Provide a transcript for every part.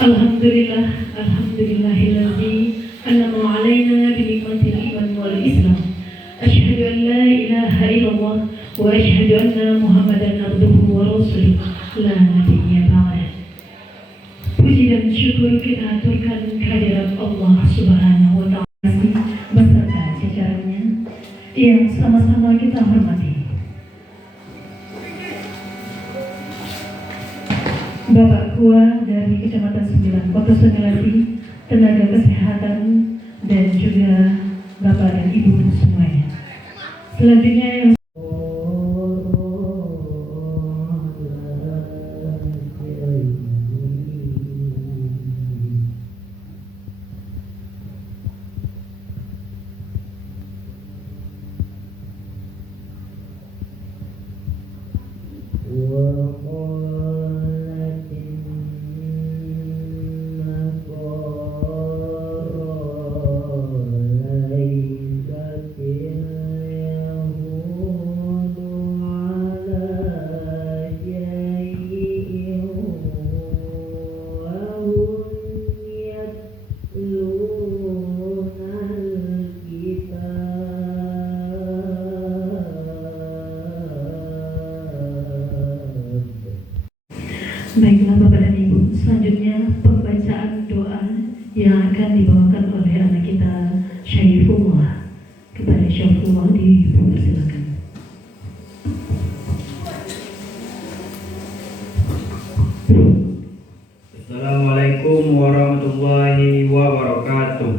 Alhamdulillah, alhamdulillahilladzi an'ama 'alaina bi ni'matil iman wal islam. Asyhadu an la ilaha illallah wa asyhadu anna Muhammadan abduhu wa rasuluh la nabiyya ba'dah. Puji dan syukur kita aturkan kehadirat Allah Subhanahu wa taala beserta jajarannya yang sama-sama kita hormati. Bapak Kua dari Kecamatan 9 Kota Sunilati, tenaga kesehatan, dan juga Bapak dan Ibu semuanya. Selanjutnya yang baiklah Bapak dan Ibu, selanjutnya pembacaan doa yang akan dibawakan oleh anak kita Syaifullah. Kepada Syaifullah dipersilakan. Assalamualaikum warahmatullahi wabarakatuh.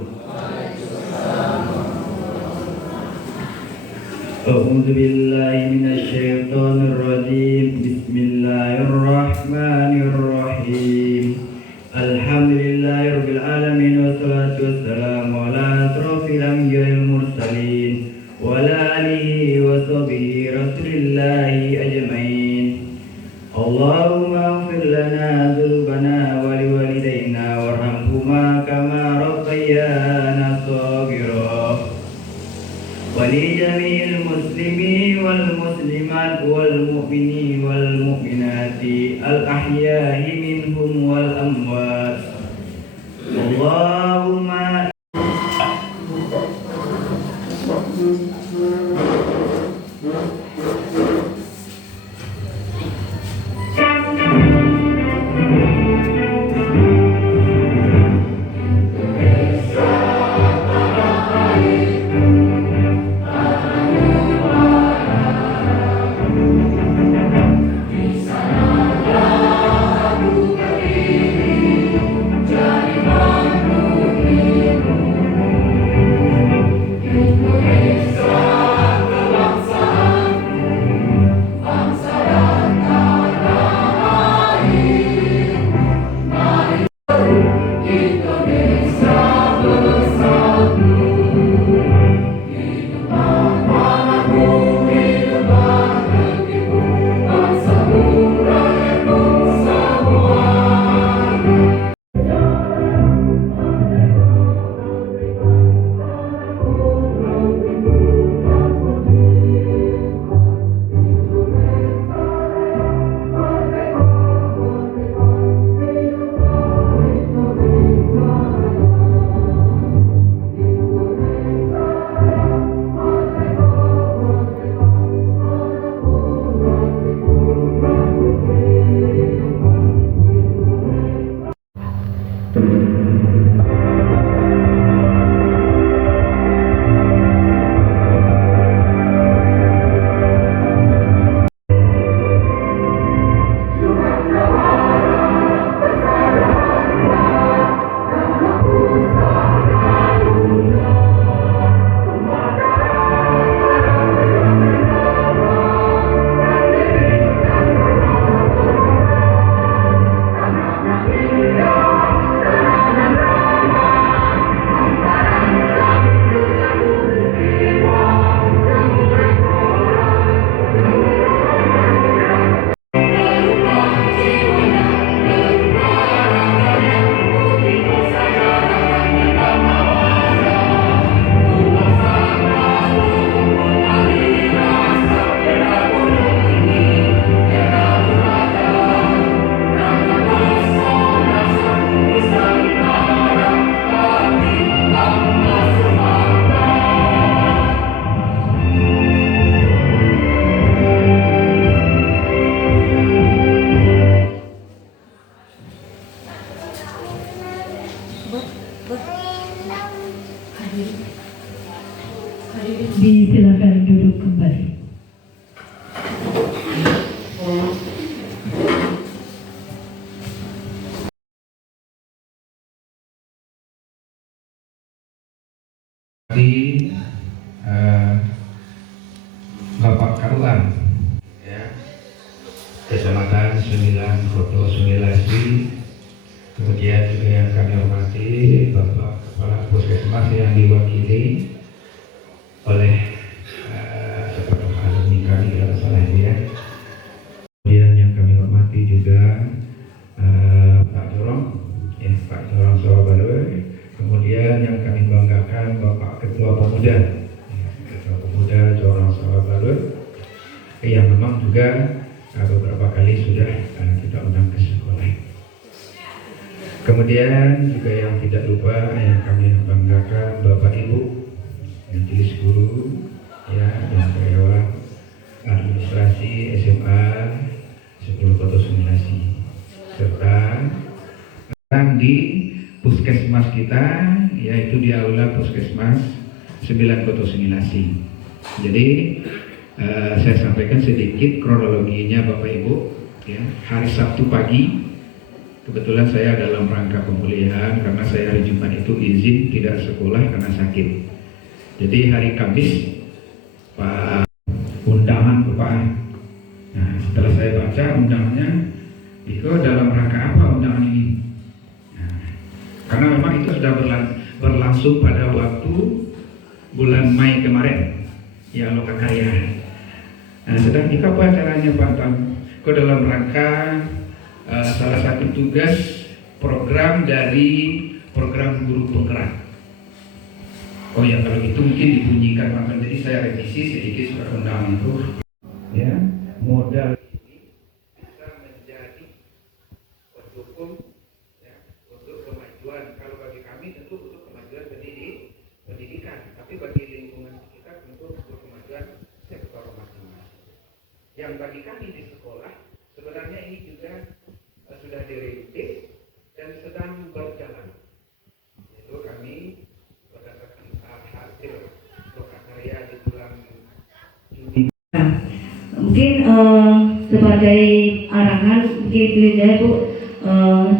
A'udzu billahi minasyaitonir rajim. Bismillahirrahmanirrahim. Alhamdulillahirabbil alamin wassalatu wassalamu ala asrofil anbiya'il mursalin wa ala alihi wa sahbihi rasulillahi ajmain. Allahumma ighfir lana dzunubana wa liwalidayna warhamhuma kama rabbayana shaghira. ولجميع المسلمين والمسلمات والمؤمنين والمؤمنات الأحياء منهم والأموات اللهم Jadi mampu Silakan duduk kembali. Bapak Karuan, ya, Kecamatan 9 Koto Sumilasi. Kemudian juga yang kami hormati Bapak Kepala Puskesmas yang diwakili oleh Sekretaris Alumni kami kalau salah ya. Kemudian yang kami hormati juga Pak Jorong, ya, Pak Jorong Sawabalwe. Kemudian yang kami banggakan Bapak Ketua Pemuda, ya, Ketua Pemuda Jorong Sawabalwe, yang memang juga beberapa kali sudah kita undang ke sekolah. Kemudian juga yang tidak lupa yang kami banggakan Bapak Ibu Majelis Guru, ya, dan karyawan administrasi SMA 10 Koto Sumilasi, serta di puskesmas kita, yaitu di aula puskesmas 9 Koto Sumilasi. Jadi saya sampaikan sedikit kronologinya Bapak Ibu, ya. Hari Sabtu pagi kebetulan saya dalam rangka pemulihan karena saya hari Jumat itu izin tidak sekolah karena sakit. Jadi hari Kamis Pak undangan Bapak. Nah, setelah saya baca undangannya, itu dalam rangka apa undangan ini? Nah, karena memang itu sudah berlangsung pada waktu bulan Mei kemarin, ya, Lokakarya. Nah, sedang ini apa caranya Pak Tam? Kok dalam rangka salah satu tugas program dari program guru penggerak. Oh ya, kalau itu mungkin dibunyikan Pak. Jadi saya revisi sedikit surat undangan itu, ya, modal ini bisa menjadi pendukung, ya, untuk kemajuan. Kalau bagi kami tentu untuk kemajuan pendidikan, tapi bagi lingkungan kita tentu untuk kemajuan sektor masing-masing. Yang bagi kami di sekolah sebenarnya ini juga sudah dirintis dan sedang berjalan. Itu kami berdasarkan hasil lokakarya di bulan Juni. Mungkin sebagai arahan mungkin saya Bu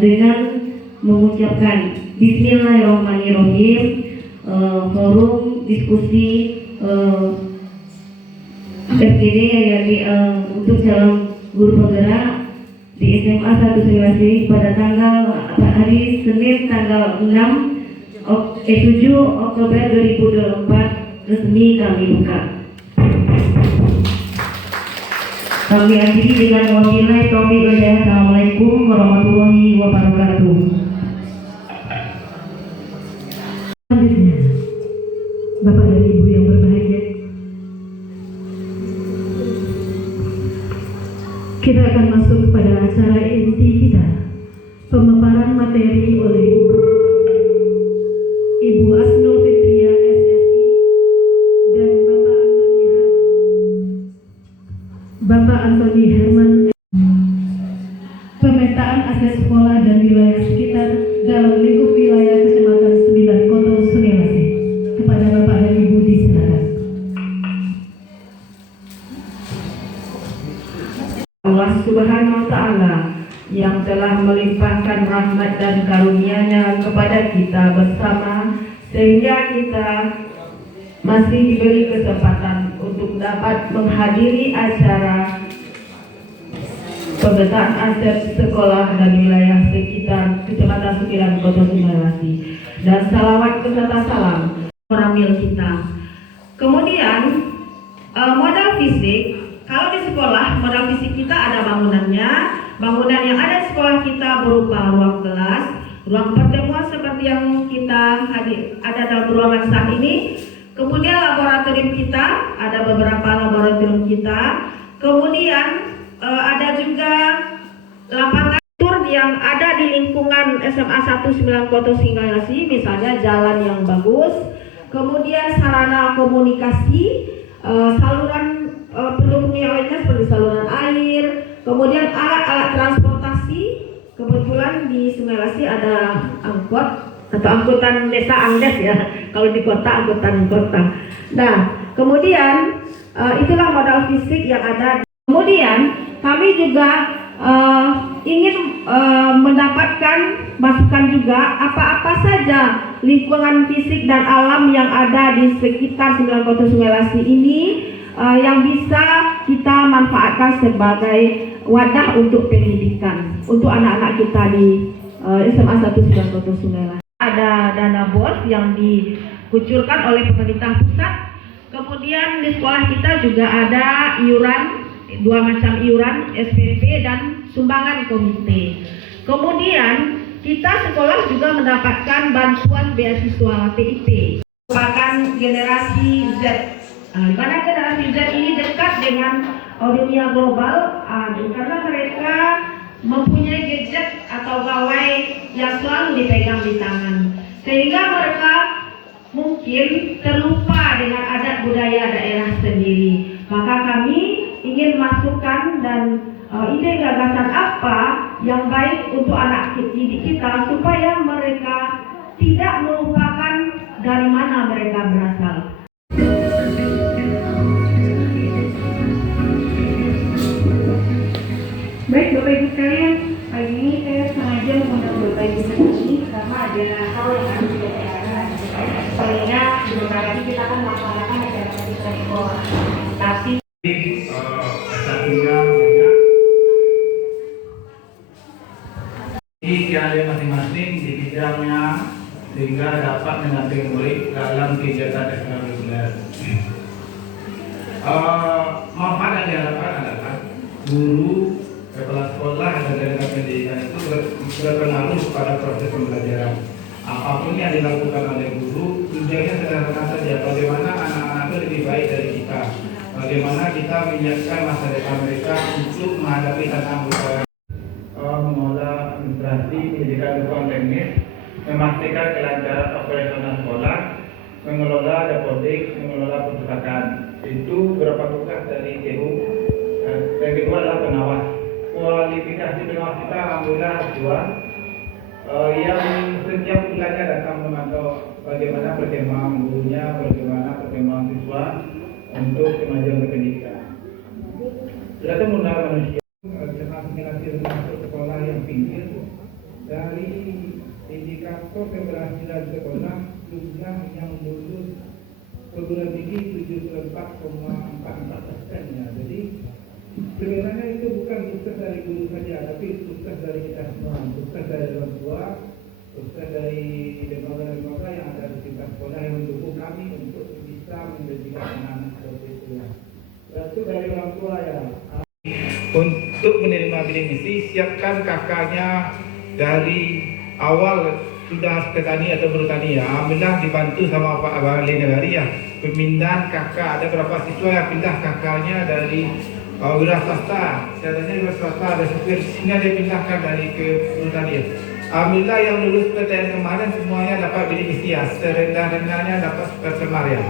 dengan mengucapkan Bismillahirrahmanirrahim, forum diskusi FGD yang untuk calon guru penggerak di SMA 1 Sumilasi pada hari Senin tanggal 7 Oktober 2024 resmi kami buka. Kami akhiri dengan wabillahi taufiq wal hidayah. Assalamualaikum warahmatullahi wabarakatuh. Selanjutnya, Bapak dan Ibu yang berbahagia, kita akan masuk kepada acara inti kita, pemaparan materi oleh Ibu Asnul Fitriah SSI dan Bapak Antoni Herman. Pemetaan aset sekolah dan wilayah sekitar dalam lingkup wilayah Kecamatan 9 Koto Sumilasi. Kepada Bapak dan Ibu disilakan. Allah Subhanahu wa Ta'ala yang telah melimpahkan rahmat dan karunia-Nya kepada kita bersama, sehingga kita masih diberi kesempatan untuk dapat menghadiri acara pemetaan aset sekolah dan wilayah sekitar Kecamatan 9 Koto Sumilasi, dan salawat beserta salam ramil kita. Kemudian modal fisik. Kalau di sekolah, modal fisik kita ada bangunannya. Bangunan yang ada di sekolah kita berupa ruang kelas, ruang pertemuan seperti yang kita ada dalam ruangan saat ini. Kemudian laboratorium kita, ada beberapa laboratorium kita. Kemudian ada juga lapangan yang ada di lingkungan SMA 1 9 Koto Sumilasi, misalnya jalan yang bagus. Kemudian sarana komunikasi, saluran pendukung yang lainnya seperti saluran air, kemudian alat-alat transportasi. Kebetulan di Sumilasi ada angkot atau angkutan desa Angdes ya, kalau di kota angkutan kota. Nah, kemudian itulah modal fisik yang ada. Kemudian kami juga ingin mendapatkan masukan juga apa-apa saja lingkungan fisik dan alam yang ada di sekitar Sembilan Kota Sungai Lasih ini yang bisa kita manfaatkan sebagai wadah untuk pendidikan untuk anak-anak kita di SMA 1 Sembilan Kota Sungai Lasih. Ada dana BOS yang dikucurkan oleh pemerintah pusat. Kemudian di sekolah kita juga ada iuran, 2 macam iuran, SPP dan sumbangan komite. Kemudian kita sekolah juga mendapatkan bantuan beasiswa PIP. Merupakan generasi Z. Karena generasi Z ini dekat dengan dunia global, karena mereka mempunyai gadget atau gawai yang selalu dipegang di tangan, sehingga mereka mungkin terlupa dengan adat budaya daerah sendiri. Maka kami ingin masukkan dan ide gagasan apa yang baik untuk anak didik kita supaya mereka tidak melupakan dari mana mereka berasal. Baik Bapak Ibu sekalian, pagi ini saya sengaja mengundang Bapak Ibu sekalian karena ada hal yang harus kita bicarakan. Sehingga sebentar lagi kita akan melaksanakan acara kita di sekolah. Tapi satunya banyak di kalian masing-masing di bidangnya sehingga dapat mendampingi murid dalam kegiatan ekstrakurikuler. Manfaat yang diharapkan adalah guru, kepala sekolah dan tenaga pendidikan itu berpengaruh pada proses pembelajaran. Apapun yang dilakukan oleh guru, tujuannya sederhana saja, bagaimana anak-anak itu lebih baik dari kita, bagaimana kita menyiapkan masa depan mereka untuk menghadapi tantangan berbagai. Mengolah administrasi pendidikan dukungan teknis, memastikan kelancaran operasional sekolah, mengelola dapodik, mengelola perpustakaan. Itu beberapa tugas dari TU. Yang kedua adalah pengawas. Kualifikasi pengawas kita alhamdulillah 2, yang setiap bulannya datang memantau bagaimana perkembangan gurunya, bagaimana perkembangan siswa untuk kemajuan berpendidikan. Sudah itu mengundang manusia masuk sekolah yang pinggir. Dari indikator keberhasilan sekolah, jumlah yang lulus perguruan tinggi 74,44% ya. Jadi sebenarnya itu bukan sukses dari guru saja, tapi sukses dari kita semua, sukses dari orang tua, sukses dari lembaga-lembaga yang ada di tingkat sekolah yang mendukung kami untuk bisa menjadikan anak-anak seperti itu ya. Itu dari orang tua ya. Untuk menerima bidik misi, siapkan kakaknya dari awal sudah petani atau bertani ya. Alhamdulillah dibantu sama Pak Abang Negari ya. Pemindahan kakak, ada berapa siswa yang pindah kakaknya dari wira swasta, katanya wira swasta ada supir, sehingga dia pindahkan dari ke pertanian. Alhamdulillah yang lulus PTN kemarin semuanya dapat bidik misi ya, serendah-rendahnya dapat super semar ya.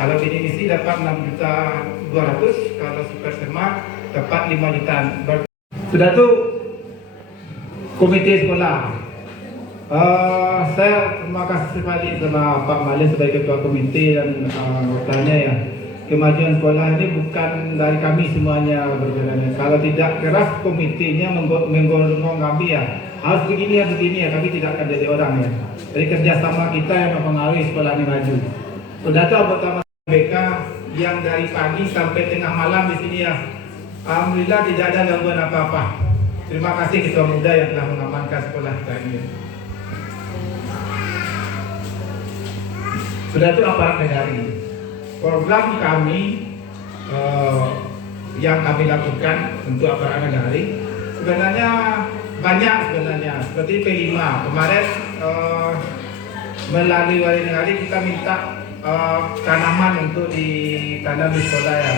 Kalau bidik misi dapat 6.200.000, kalau super semar dapat 5 jutaan. Sudah tuh komite sekolah. Saya terima kasih sekali sama Pak Malik sebagai ketua komite dan wakilnya ya. Kemajuan sekolah ini bukan dari kami semuanya berjalan. Kalau tidak keras komitenya menggolong kami ya, harus begini ya, kami tidak akan jadi orang ya. Jadi kerjasama kita yang mempengaruhi sekolah ini maju. Sudah itu anggota BK yang dari pagi sampai tengah malam di sini ya. Alhamdulillah tidak ada gangguan apa-apa. Terima kasih ketua muda yang telah mengamankan sekolah kita ini. Sudah itu aparat negara ini. Program kami yang kami lakukan untuk aparat negara sebenarnya banyak sebenarnya. Seperti P5 kemarin melalui wali negara kita minta tanaman untuk ditanam di sekolah ya.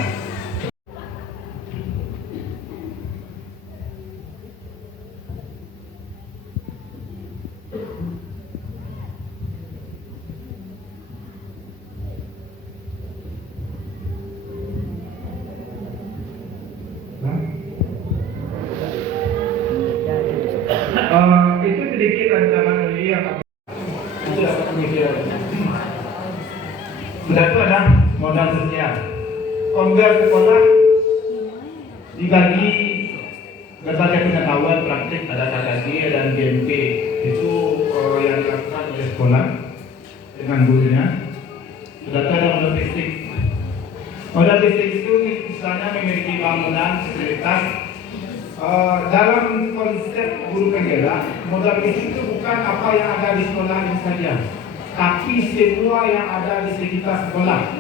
Itu sedikit rancangan yang Sudah itu ada modal sosial. Onggar sekolah dibagi berbagai pengetahuan praktik, ada KKG, ada GMP. Itu yang dilakukan oleh sekolah dengan gurunya. Sudah itu ada modal fisik. Modal fisik itu misalnya memiliki bangunan, fasilitas. Dalam konsep guru penggerak, modal fisik itu bukan apa yang ada di sekolah ini saja, tapi semua yang ada di sekitar sekolah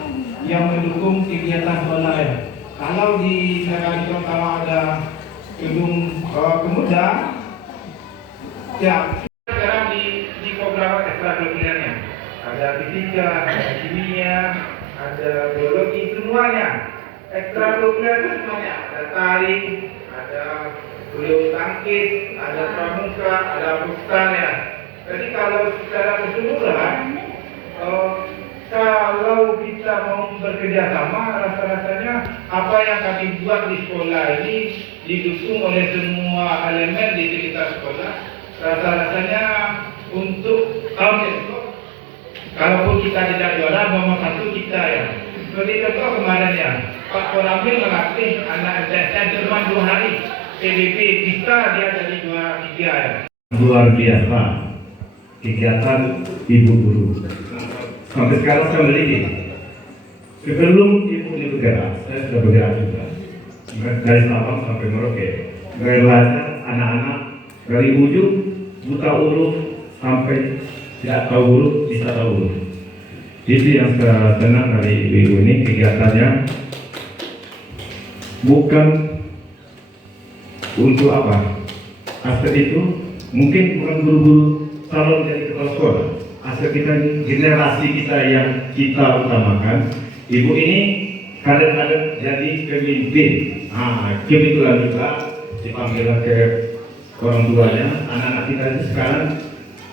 yang mendukung kegiatan sekolah ya. Kalau di negara itu kalau ada gedung pemuda, ya sekarang di program ekstrakurikulernya ada fisika, ada kimia, ada biologi, semuanya ekstrakurikuler itu semuanya ada tari, ada bulu tangkis, ada pramuka, ada futsal ya. Jadi kalau secara keseluruhan, kalau kita mau bekerja sama, rasa-rasanya apa yang kami buat di sekolah ini didukung oleh semua elemen di sekitar sekolah. Rasa-rasanya untuk tahun esok, kalaupun kita tidak juara, nomor satu kita ya. Seperti contoh kemarin ya, Pak Koramil melatih anak MTSN cuma 2 hari. PBB kita dia jadi 2-3 ya. Luar biasa kegiatan ibu guru. Sampai sekarang saya meliti. Sebelum ibu ini bergerak, saya sudah bergerak juga. Dari Sabang sampai Merauke. Belajar anak-anak dari ujung buta huruf sampai tidak tahu huruf, bisa tahu huruf. Itu yang saya senang dari ibu ini, kegiatannya bukan untuk apa. Aspek itu mungkin bukan guru-guru calon dari kepala sekolah. Aspek kita, generasi kita yang kita utamakan. Ibu ini kadang-kadang jadi pemimpin. Kebetulan juga dipanggil ke orang tuanya. Anak-anak kita itu sekarang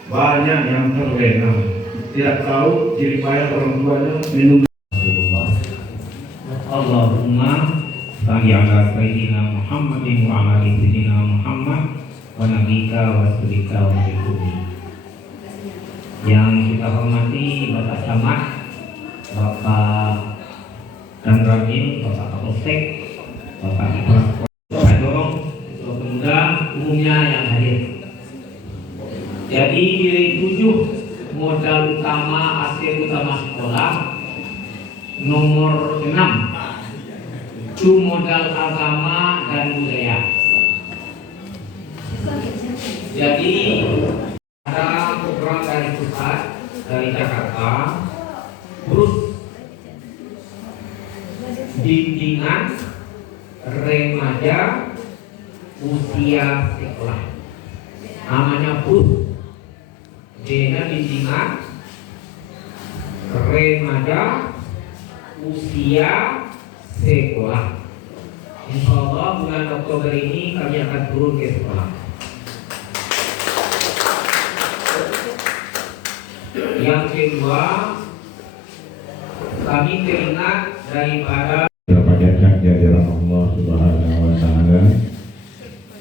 banyak yang terlena, tidak tahu ciri payah orang tuanya minum. Allahumma salli ala sayyidina Muhammadin wa ala ali sayyidina Muhammad wa nabiyika wa rasulika wa nabiyyina. Yang kita hormati Bapak Camat, Bapak Danramil, Bapak Kapolsek, Bapak Kepala Sekolah, saya dorong untuk pemuda umumnya yang hadir. Jadi nilai 7 modal utama aspek utama sekolah nomor 6 itu modal agama dan budaya. Jadi ada program dari pusat dari Jakarta, terus bimbingan remaja usia sekolah, namanya PUS. Dengan bimbingan remaja usia sekolah. Insya Allah bulan Oktober ini kami akan turun ke sekolah. Yang kedua, kami teringat daripada Berpajak jajaran Allah Subhanahu wa Ta'ala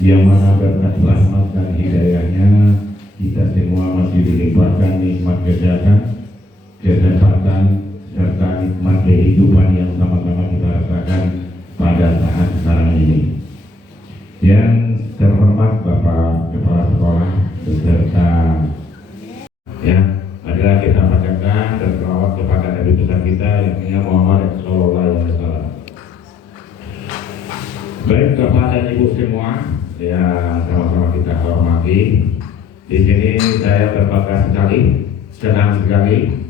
yang mana berkat rahmat dan hidayahnya kita semua masih dilimpahkan nikmat kesehatan serta nikmat kehidupan yang sama-sama kita rasakan pada saat sekarang ini. Yang terhormat Bapak Kepala Sekolah beserta ya, adalah kita panjatkan dan selawat kepada Nabi besar kita yang Muhammad Sallallahu Alaihi Wasallam. Baik Bapak dan Ibu semua yang sama-sama kita hormati. Di sini saya berbangga sekali, senang sekali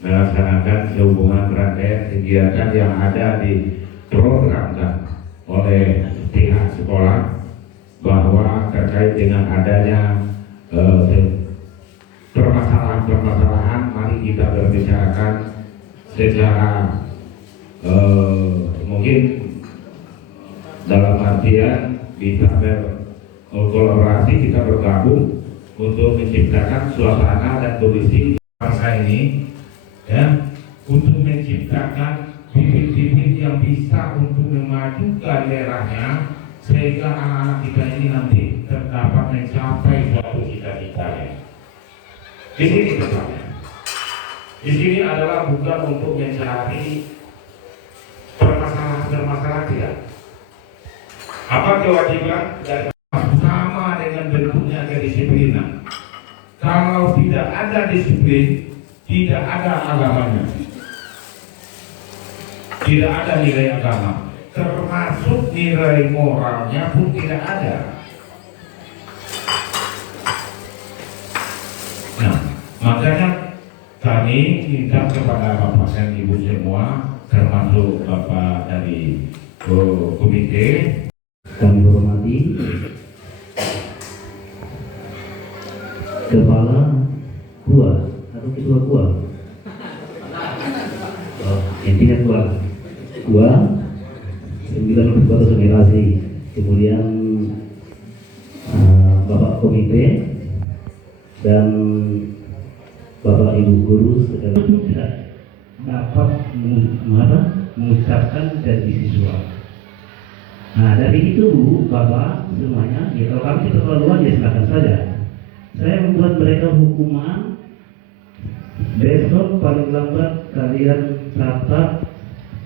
melaksanakan sehubungan rangkaian kegiatan yang ada di programkan oleh pihak sekolah bahwa terkait dengan adanya permasalahan-permasalahan, mari kita berbicarakan secara mungkin dalam artian kita berkolaborasi, kita bergabung untuk menciptakan suasana dan kondisi bangsa ini ya, untuk menciptakan bibit-bibit yang bisa untuk memajukan daerahnya sehingga anak-anak kita ini nanti terdapat mencapai suatu cita-citanya. Di sini tempatnya. Di sini adalah bukan untuk mencari permasalahan tidak. Apa kewajiban dan sama dengan bentuknya kedisiplinan. Kalau tidak ada disiplin, tidak ada agamanya, tidak ada nilai agama, termasuk nilai moralnya pun tidak ada. Nah, makanya kami minta kepada Bapak dan Ibu semua, termasuk Bapak dari komite, kami hormati Kepala Gua atau Ketua Gua, intinya Gua 9 Kota Semirasi, kemudian Bapak Komite dan Bapak Ibu Guru sekalian dapat mengucapkan janji siswa. Nah dari itu Bapak semuanya, ya kalau kami keterlaluan ya silakan saja. Saya membuat mereka hukuman, besok paling lambat kalian catat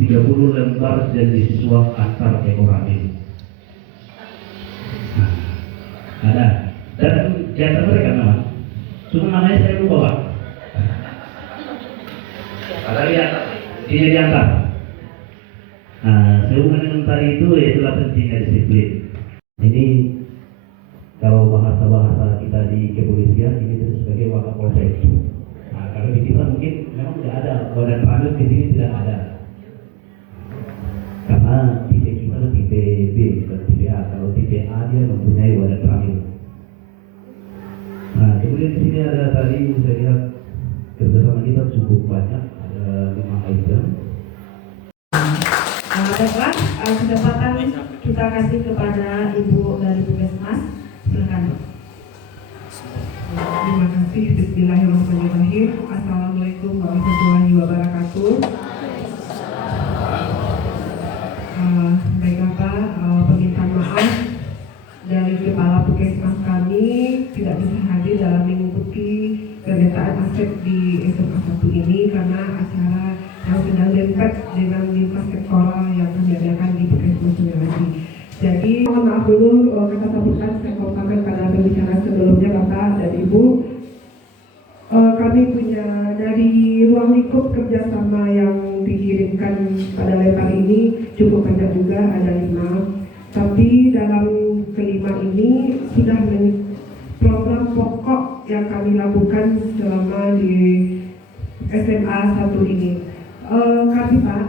30 lembar janji siswa antar ekor ini. Nah, ada. Dan di antara mereka nama, cuma namanya saya lupa Pak. Ada di atas. Nah, sehubungan dengan tadi itu itulah pentingnya disiplin. Ini kalau bahasa kita di kepolisian ini itu sebagai wakapolsek. Nah, kalau di kita mungkin memang tidak ada, badan panel di sini tidak ada. Karena tipe kita itu tipe B bukan tipe A. Kalau tipe A dia mempunyai wadah terakhir. Nah, kemudian di sini ada tadi saya lihat kerjasama kita cukup banyak, ada 5 item. Baiklah, kesempatan kita kasih kepada Ibu dari Puskesmas. Silakan. Terima kasih. Bismillahirrahmanirrahim. Assalamualaikum warahmatullahi wabarakatuh. Baik Bapak, permintaan maaf dari Kepala Puskesmas kami tidak bisa hadir dalam mengikuti kegiatan aset di SMA 1 ini karena acara yang sedang dekat dengan lintas sektoral yang kami adakan di Puskesmas Semirasi. Jadi mohon maaf dulu kata sambutan saya ucapkan pada pembicaraan sebelumnya Bapak dan Ibu. Kami punya dari ruang lingkup kerjasama yang dikirimkan pada lebar ini cukup banyak juga, ada 5. Tapi dalam kelima ini sudah program pokok yang kami lakukan selama di SMA 1 ini. Kami Pak,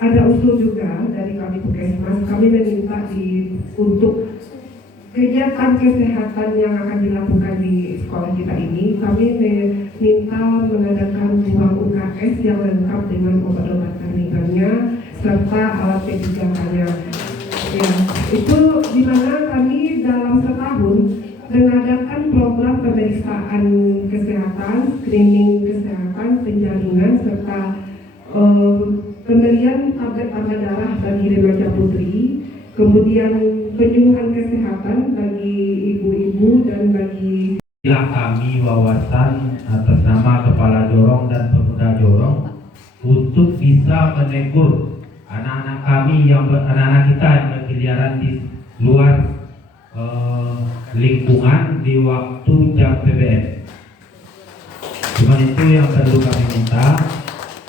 ada usul juga dari kami Puskesmas, kami meminta untuk kegiatan kesehatan yang akan dilakukan di sekolah kita ini, kami meminta mengadakan ruang UKS yang lengkap dengan obat-obat kandungannya serta alat P3K-nya. Ya, itu dimana kami dalam setahun mengadakan program pemeriksaan kesehatan, screening kesehatan, penjaringan serta pemberian tablet tambah darah bagi remaja putri, kemudian penyuluhan kesehatan bagi ibu-ibu dan bagi kami wawasan atas nama Kepala Jorong dan Pemuda Jorong untuk bisa menegur anak-anak kami anak-anak kita yang berkeliaran di luar lingkungan di waktu jam PBM. Cuma itu yang perlu kami minta.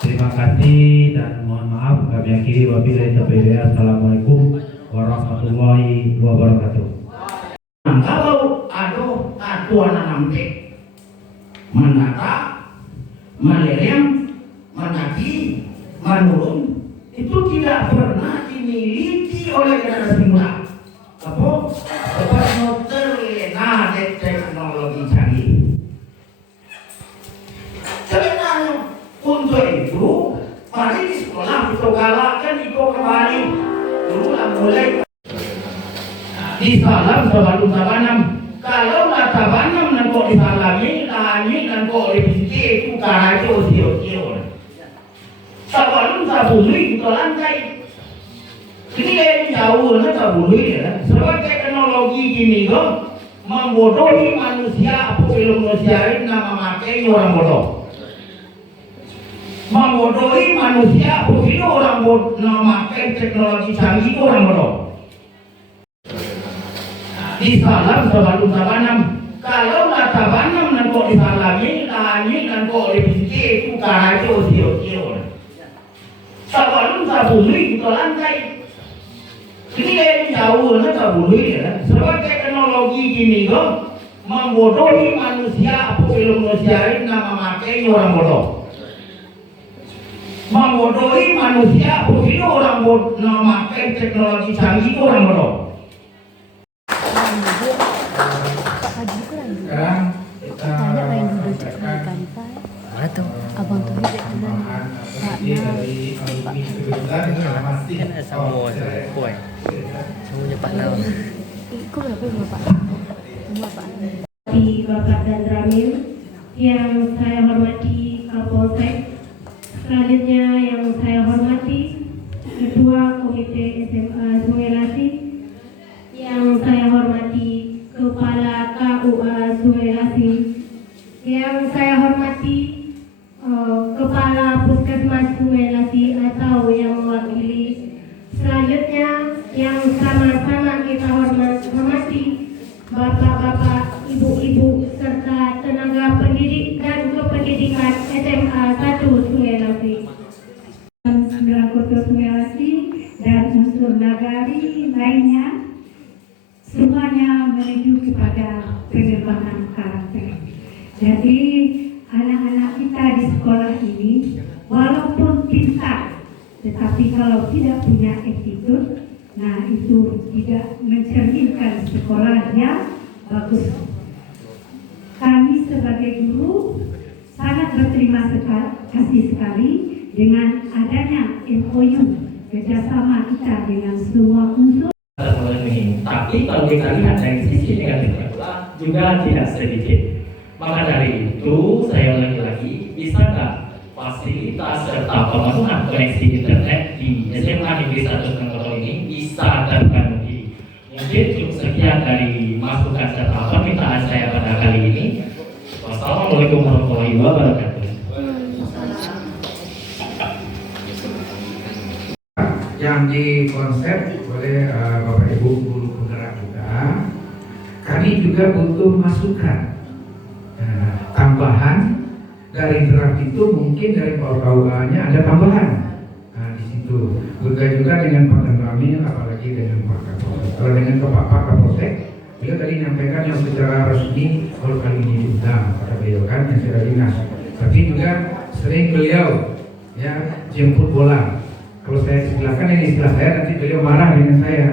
Terima kasih dan mohon maaf kami akhiri wabillahi taufiq. Assalamualaikum warahmatullahi wabarakatuh. Kalau ada atuan nanti menata, melereng, menagi, menurun itu tidak pernah dimiliki oleh generasi muda. Apa? Sebab terlena teknologi canggih. Sebenarnya untuk itu, mari di sekolah kita galakkan ikut kembali. Dulu lah mulai di salam sebelum tabanam. Kalau nggak tabanam nanti disalami, nanya nanti dipikir itu karena itu. Sebelum sabului kita lantai. Ini yang jauh lah sabului ya. Sebab teknologi gini kok membodohi manusia. Apa belum manusia ini nama makai orang bodoh. membodohi manusia, begitu orang memakai teknologi canggih orang bodoh. Di salam selalu tabanam. Kalau nak tabanam nak kok disalami, tanya nak kok dipikir itu kacau sio. Tabanam sabului itu lantai. Ini yang jauh nak sabului ya. Sebab teknologi gini kok membodohi manusia, apabila manusia ini memakai orang bodoh. Membodohi manusia, begitu orang memakai teknologi canggih orang bodoh. Sekarang kita atau abang tuh dari alumni kebetulan masih semuanya Pak Nau. Kok berapa Bapak? Bapak. Di Bapak dan Ramil yang saya hormati Kapolsek, selanjutnya yang saya hormati Ketua Komite SMA Sungai Lasi, yang saya hormati Kepala KUA Sungai Lasi, yang saya hormati Kepala Puskesmas Sungai Lasi atau yang mewakili. Selanjutnya yang sama-sama kita hormati Bapak-bapak, Ibu-ibu serta tenaga pendidik dan kependidikan SMA 1 Sungai Lasi. 9 Kota Sungai Lasi dan unsur nagari lainnya semuanya menuju kepada pengembangan karakter. Jadi anak-anak kita di sekolah ini walaupun pintar, tetapi kalau tidak punya attitude, nah itu tidak mencerminkan sekolah yang bagus. Kami sebagai guru sangat berterima kasih sekali dengan adanya MOU kerjasama kita dengan semua unsur. Tapi kalau kita lihat dari sisi negatifnya juga tidak sedikit. Maka dari itu saya ulangi lagi, bisa nggak fasilitas serta pemenuhan koneksi internet di SMA Negeri 1 Tengkoto ini bisa terpenuhi. Mungkin cukup sekian dari masukan serta permintaan saya pada kali ini. Wassalamualaikum warahmatullahi wabarakatuh. Yang dikonsep oleh Bapak Ibu guru penggerak juga, kami juga butuh masukan tambahan dari draft itu, mungkin dari KUA-nya ada tambahan. Nah di situ juga dengan Pak Ramil, apalagi dengan Pak Kapolsek. Kalau dengan Pak Kapolsek, beliau tadi menyampaikan yang secara resmi kalau kali ini diundang kata beliau kan yang secara dinas. Tapi juga sering beliau ya jemput bola. Kalau saya silakan ini istilah saya, nanti beliau marah dengan saya.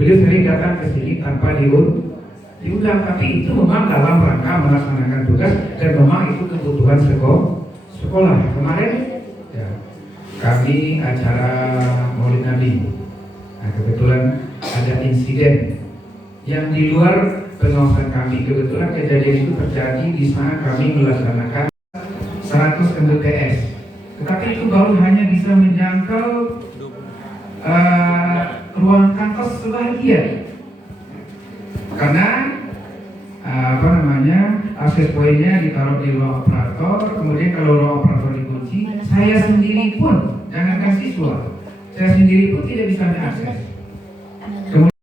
Beliau sering datang ke sini tanpa diundang, tapi itu memang dalam rangka melaksanakan tugas dan memang itu kebutuhan sekolah. Kemarin ya, kami acara Maulid Nabi. Nah, kebetulan ada insiden yang di luar pengawasan kami. Kebetulan kejadian itu terjadi di saat kami melaksanakan 100 MBPS. Tetapi itu baru hanya bisa menjangkau ruang kantor sebagian. Karena akses poinnya ditaruh di ruang operator, kemudian kalau ruang operator dikunci, saya sendiri pun, jangankan siswa, saya sendiri pun tidak bisa mengakses. Kemudian